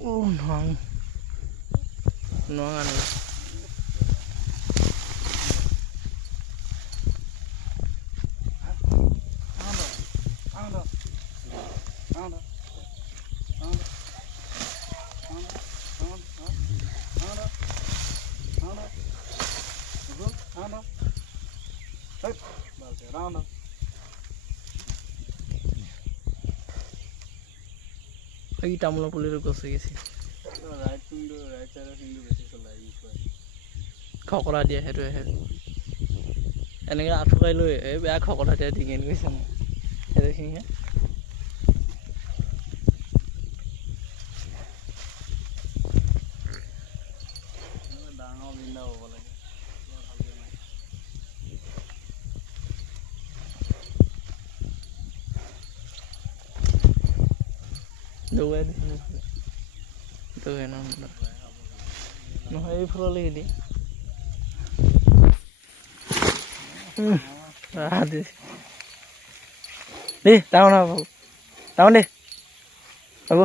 Nuang nuangan এই তামোলৰ পুলিৰ গছ হৈ গৈছে খকৰা দিয়া সেইটো এনেকৈ আঁঠুকাই লৈ এই বেয়া খকৰা দিয়া ডিঙি গৈছে মোক সেইখিনিহে ডাঙৰ বিন্দা হ'ব লাগে দৌৰাই দৌৰাই নহয় এইফাললৈকে দি দেই ডাঙৰ হ'ব ডাঙৰ দেই হ'ব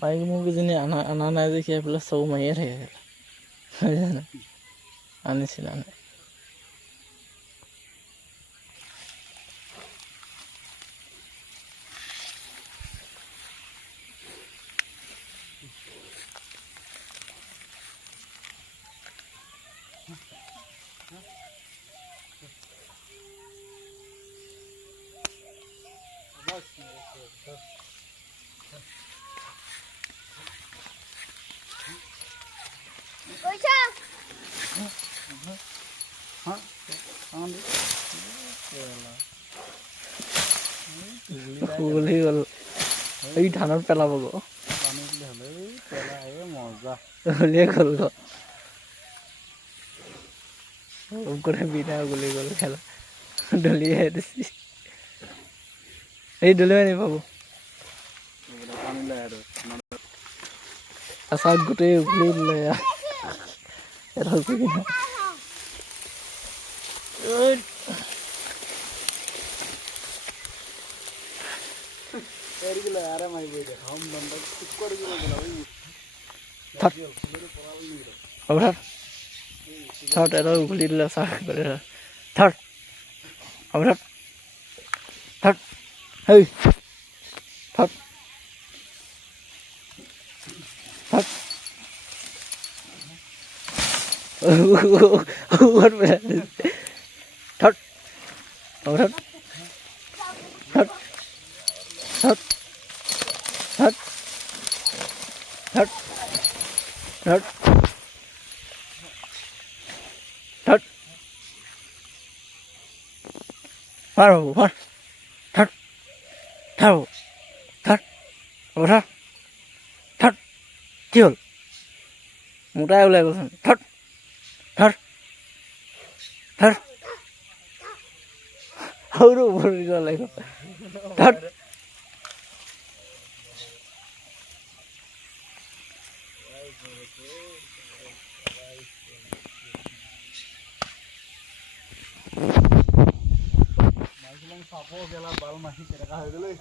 বাইক মুৰ্গীজনী অনা নাই যে সি এইফালে চৌ মাৰিয়ে থাকে আনিছিল গ'ল এই ধানত পেলাব গ'লিয়ে গ'ল গোটেই বিনা গলি গ'ল খেলা দলিয়াই দিছি এই দলিয়াই নি পাব আচাৰ গোটেই উঘলি দিলে third era ughli dile sa kore third abra third hey third third what third abra third third third third third Third, third, third, third, third, third, chill. Mutai ulai ko third, third, third. How do you go like third? Papo gela bal masih tidak kahar dulu.